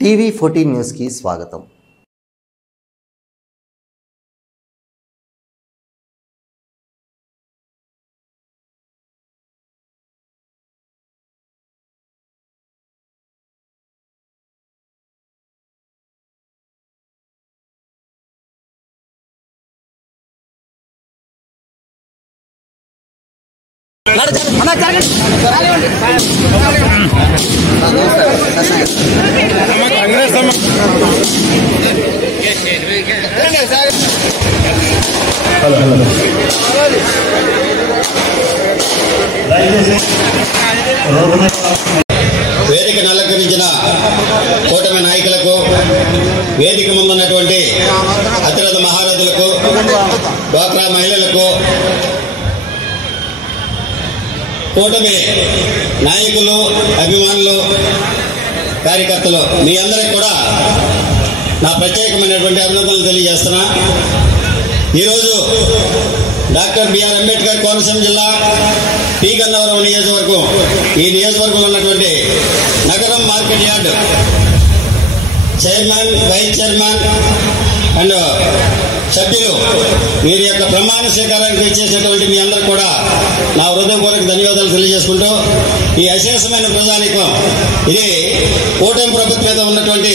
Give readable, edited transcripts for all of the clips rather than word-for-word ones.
TV14 news కి స్వాగతం. వేదికను అలంకరించిన కూటమి నాయకులకు, వేదిక ముందున్నటువంటి అతిరథ మహారథులకు, డ్వాక్రా మహిళలకు, కూటమి నాయకులు, అభిమానులు, కార్యకర్తలు మీ అందరికి కూడా నా ప్రత్యేకమైనటువంటి అభినందనలు తెలియజేస్తున్నా. ఈరోజు డాక్టర్ బిఆర్ అంబేద్కర్ కోనసీమ జిల్లా పి గన్నవరం నియోజకవర్గం, ఈ నియోజకవర్గంలో ఉన్నటువంటి నగరం market yard chairman, vice chairman and సభ్యులు వీరి యొక్క ప్రమాణ స్వీకారానికి ఇచ్చేసినటువంటి మీ అందరూ కూడా నా హృదయపూర్వక ధన్యవాదాలు తెలియజేసుకుంటూ, ఈ అశేషమైన ప్రజానీకం ఇది కూటమి ప్రభుత్వం మీద ఉన్నటువంటి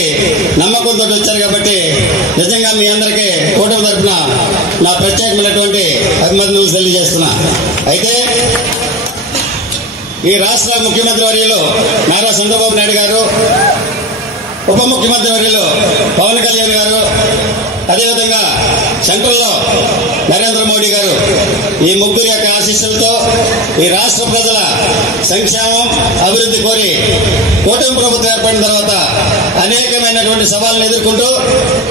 నమ్మకంతో వచ్చారు కాబట్టి నిజంగా మీ అందరికీ కూటమి తరఫున నా ప్రత్యేకమైనటువంటి అభినందనలు తెలియజేస్తున్నా. అయితే ఈ రాష్ట్ర ముఖ్యమంత్రి వర్యులు నారా చంద్రబాబు నాయుడు గారు, ఉప ముఖ్యమంత్రి వర్యులు పవన్ కళ్యాణ్ గారు, అదేవిధంగా సెంట్రల్లో నరేంద్ర మోడీ గారు, ఈ ముగ్గురు యొక్క ఆశీస్సులతో ఈ రాష్ట్ర ప్రజల సంక్షేమం, అభివృద్ధి కోరి కూటమి ప్రభుత్వం ఏర్పడిన తర్వాత అనేకమైనటువంటి సవాళ్ళను ఎదుర్కొంటూ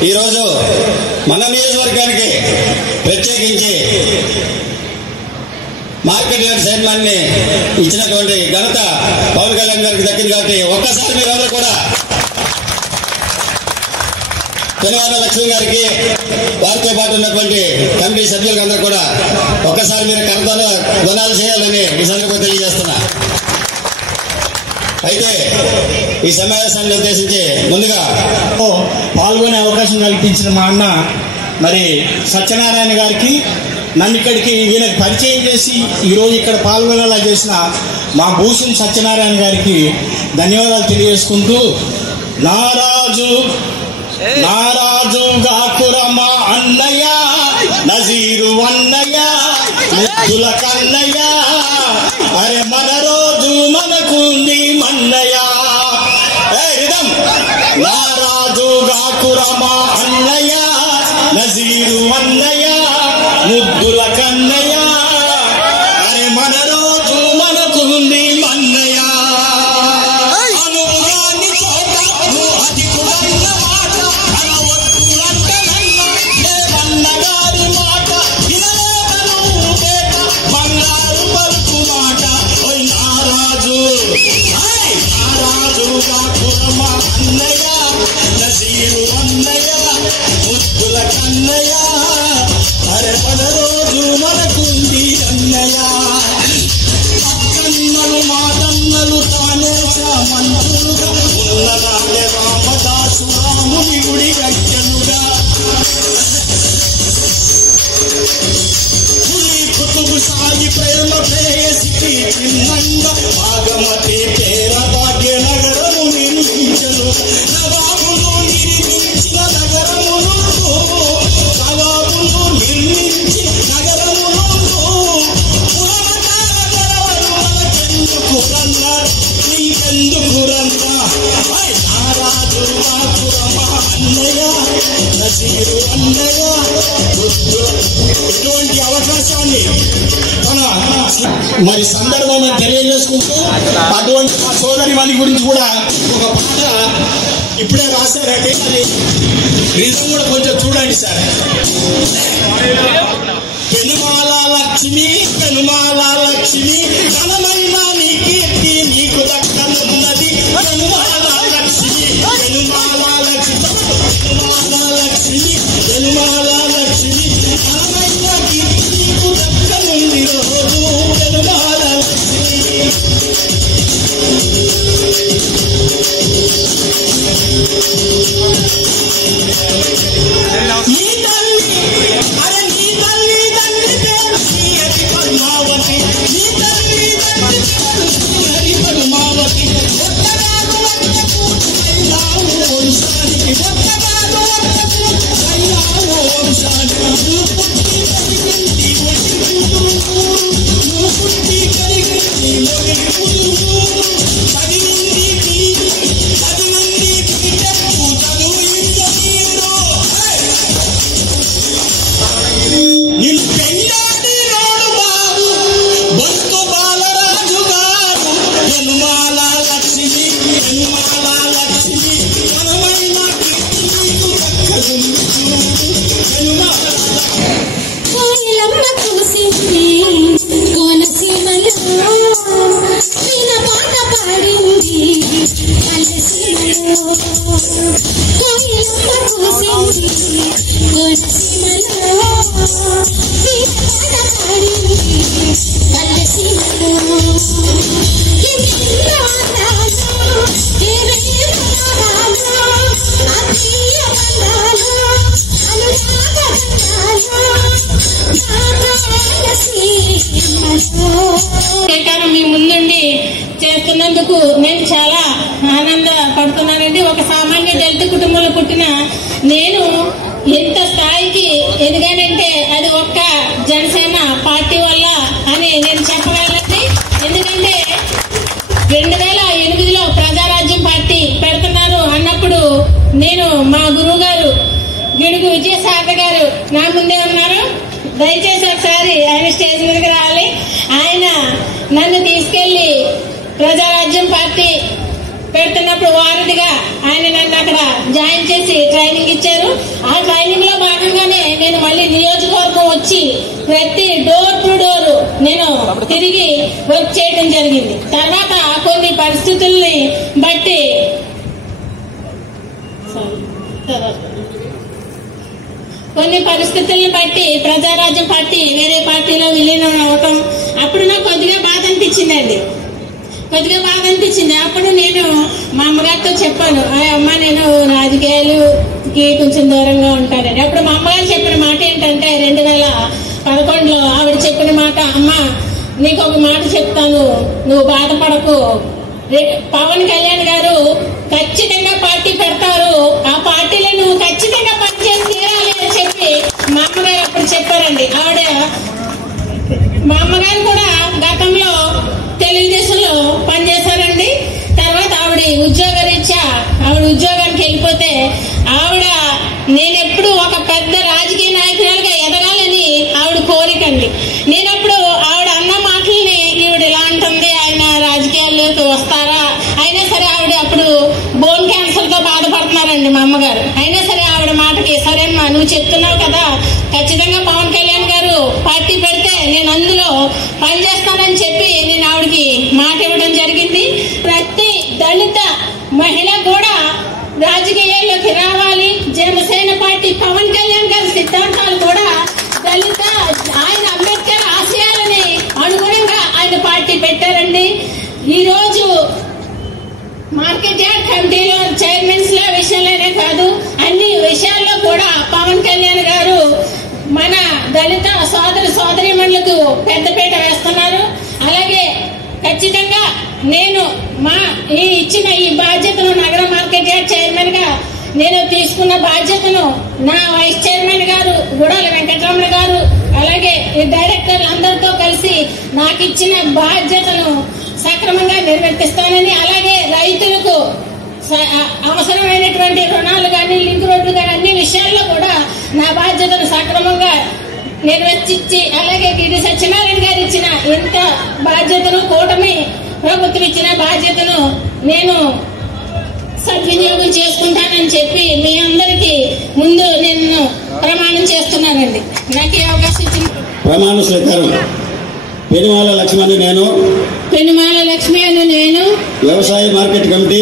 ఈరోజు మన నియోజకవర్గానికి ప్రత్యేకించి మార్కెట్ యార్డ్ చైర్మన్ ని ఇచ్చినటువంటి ఘనత పవన్ కళ్యాణ్ గారికి దక్కింది. కాబట్టి ఒక్కసారి మీరందరూ కూడా ధన్యవాదాలు లక్ష్మి గారికి, వారితో పాటు ఉన్నటువంటి కమిటీ సభ్యులకు అందరూ కూడా ఒక్కసారి మీరు కర్తలు ధనాలు చేయాలని ఈ సందర్భంగా తెలియజేస్తున్నా. అయితే ఈ సమావేశాన్ని ఉద్దేశించి ముందుగా పాల్గొనే అవకాశం కల్పించిన మా అన్న మరి సత్యనారాయణ గారికి, నన్ను ఇక్కడికి ఈయనకు పరిచయం చేసి ఈరోజు ఇక్కడ పాల్గొనేలా చేసిన మా భూషణ్ సత్యనారాయణ గారికి ధన్యవాదాలు తెలియజేసుకుంటూ, నారాజు గాకురమ్మ అన్నయ్య, నజీరు అన్నయ్య, ముద్దుల కన్నయ్య, అరే మన రోజు మనకుంది మన్నయ్య. నారాజు గాకురమ్మ అన్నయ్య, నజీరు అన్నయ్య, ముద్దుల కన్నయ్య, అరే మన రోజు మనకుంది మన్నయ్య. అన్నయ్య, నజీరు అన్నయ్య, ముద్దుల కన్నయ్య, అరే మన రోజు మనకుంది అన్నయ్య. అక్కన్నలు మాటన్నలు తానే మంత్రులుగా ఉన్ననాడే రామదాసు రాముని గుడి గట్టెలుగా కుతుబు సాగి ప్రేమ ప్రేయసికి చిన్నంగా భాగమతి పేర భాగ్య నగరము నిర్మించను. నవాబును నిర్మించిన నగరమును, నవాబును నిర్మించిన నగరమును పురమతారన్నా నీకెందుకురన్నా. నారాజు కాకురమ్మ అన్నయ్య, నజీరు అన్నయ్య, ఇటువంటి అవకాశాన్ని మరి సందర్భంగా తెలియజేసుకుంటూ, అటువంటి మా సోదరి వారి గురించి కూడా ఒక పాట ఇప్పుడే రాశారంటే అది రీజన్ కూడా కొంచెం చూడండి సార్. పెనుమాల లక్ష్మి, పెనుమాల లక్ష్మి, ఘనమైన నీ కీర్తి నీకు దక్కనున్నది. పెనుమాల లక్ష్మి, పెనుమాల లక్ష్మి, పెనుమాల లక్ష్మి, పెనుమాల లక్ష్మి, ఘనమైన కీర్తి నీకు దక్కనుంది రోజు. పెనుమాల లక్ష్మి. మీ ముందుండి చేస్తున్నందుకు నేను చాలా ఆనందపడుతున్నానండి. ఒక సామాన్య దళిత కుటుంబంలో పుట్టిన నేను ఎంత స్థాయికి ఎదిగానంటే అది ఒక్క జనసేన పార్టీ వల్ల అని నేను చెప్పగలండి. ఎందుకంటే 2008లో ప్రజారాజ్యం పార్టీ పెడుతున్నారు అన్నప్పుడు నేను మా గురువు గారు గిడుగు విజయసాగర్ గారు నా ముందే ఉన్నారు. దయచేసి ఒకసారి ఆయన స్టేజ్ మీదకి రావాలి. ఆయన నన్ను తీసుకెళ్లి ప్రజారాజ్యం పార్టీ పెడుతున్నప్పుడు వారధిగా ఆయన నన్ను అక్కడ జాయిన్ చేసి ట్రైనింగ్ ఇచ్చారు. ఆ ట్రైనింగ్ లో భాగంగానే నేను మళ్ళీ నియోజకవర్గం వచ్చి ప్రతి డోర్ టు డోర్ నేను తిరిగి వర్క్ చేయడం జరిగింది. తర్వాత కొన్ని పరిస్థితుల్ని బట్టి ప్రజారాజ్యం పార్టీ వేరే పార్టీలో విలీనం అవటం అప్పుడు నాకు కొద్దిగా బాధ అనిపించిందండి. అప్పుడు నేను మా అమ్మగారితో చెప్పాను, అమ్మ నేను రాజకీయాలకి కొంచెం దూరంగా ఉంటానండి. అప్పుడు మా అమ్మగారు చెప్పిన మాట ఏంటంటే 2011లో ఆవిడ చెప్పిన మాట, అమ్మ నీకు ఒక మాట చెప్తాను, నువ్వు బాధపడకు, పవన్ కళ్యాణ్ గారు ఖచ్చితంగా పార్టీ పెడతారు, ఆ పార్టీలో నువ్వు ఖచ్చితంగా పనిచేసి తీరాలి అని చెప్పి మా అమ్మగారు అప్పుడు చెప్పారండి. మా అమ్మగారు కూడా గతంలో తెలుగుదేశంలో పనిచేశారండి. తర్వాత ఆవిడ ఉద్యోగరీత్యా ఉద్యోగానికి వెళ్ళిపోతే నేనెప్పుడు ఒక పెద్ద రాజకీయ నాయకురాలుగా ఎదగాలని ఆవిడ కోరికండి. నేనప్పుడు ఆవిడ అన్న మాటల్ని ఈవిడ ఇలా అంటుంది, ఆయన రాజకీయాల్లోకి వస్తారా, అయినా సరే ఆవిడ అప్పుడు బోన్ క్యాన్సర్ తో బాధపడుతున్నారండి మా అమ్మగారు. అయినా సరే ఆవిడ మాటకి సరేమ్మా నువ్వు చెప్తున్నావు కదా, ఖచ్చితంగా పవన్ కళ్యాణ్ గారు పార్టీ పెడితే నేను అందులో పనిచేస్తానని చెప్పి నేను ఆవిడకి మాట ఇవ్వడం జరిగింది. ప్రతి దళిత మహిళ కూడా రాజకీయాల్లోకి రావాలి. జనసేన పార్టీ పవన్ కళ్యాణ్ గారి సిద్ధాంతాలు కూడా ఆయన అంబేద్కర్ ఆశయాలని అనుగుణంగా ఆయన పార్టీ పెట్టారండి. ఈ రోజు మార్కెట్ యార్డ్ కమిటీలో చైర్మన్స్ ల విషయంలోనే కాదు, అన్ని విషయాల్లో కూడా పవన్ కళ్యాణ్ గారు మన దళిత సోదరీమణులకు పెద్దపీట వేస్తున్నారు. అలాగే ఖచ్చితంగా నేను ఇచ్చిన ఈ బాధ్యతను నగర మార్కెట్ యార్డ్ చైర్మన్ గా నేను తీసుకున్న బాధ్యతను నా వైస్ చైర్మన్ గారు గుడాల వెంకటరమణ గారు అలాగే డైరెక్టర్లు అందరితో కలిసి నాకు ఇచ్చిన బాధ్యతను సక్రమంగా నిర్వర్తిస్తానని, అలాగే రైతులకు అవసరమైనటువంటి రుణాలు కానీ లింక్ రోడ్లు కానీ అన్ని విషయాల్లో కూడా నా బాధ్యతను సక్రమంగా నిర్వర్తించి, అలాగే గిరి సత్యనారాయణ గారు ఇచ్చిన ఎంత బాధ్యతను, కూటమి ప్రభుత్వం ఇచ్చిన బాధ్యతను నేను సద్వినియోగం చేసుకుంటానని చెప్పి మీ అందరికీ ముందు నేను ప్రమాణం చేస్తున్నానండి. నాకు ఈ అవకాశం ఇచ్చిన ప్రమాణ స్వీకారం. పెనుమాల లక్ష్మి అని నేను వ్యవసాయ మార్కెట్ కమిటీ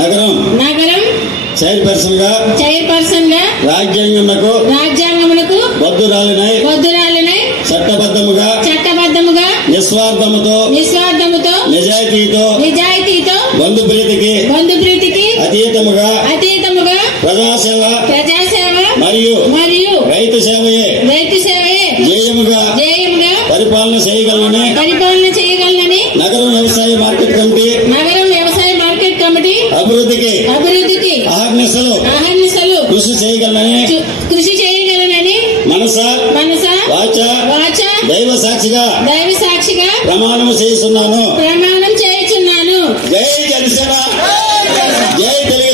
నగరం చైర్పర్సన్ గా రాజ్యాంగమునకు బద్దురాలినై చట్టబద్ధముగా నిస్వార్థముతో నిజాయితీతో బంధుప్రీతికి అతీతముగా ప్రజాసేవ మరియు రైతు సేవయే ధ్యేయముగా పరిపాలన చేయగలనని నగరం వ్యవసాయ మార్కెట్ కమిటీ అభివృద్ధికి అహర్నిశలు కృషి చేయగలనని మనస వాచ దైవ సాక్షిగా ప్రమాణం చేస్తున్నాను. జై జనసేన, జై తెలుగు.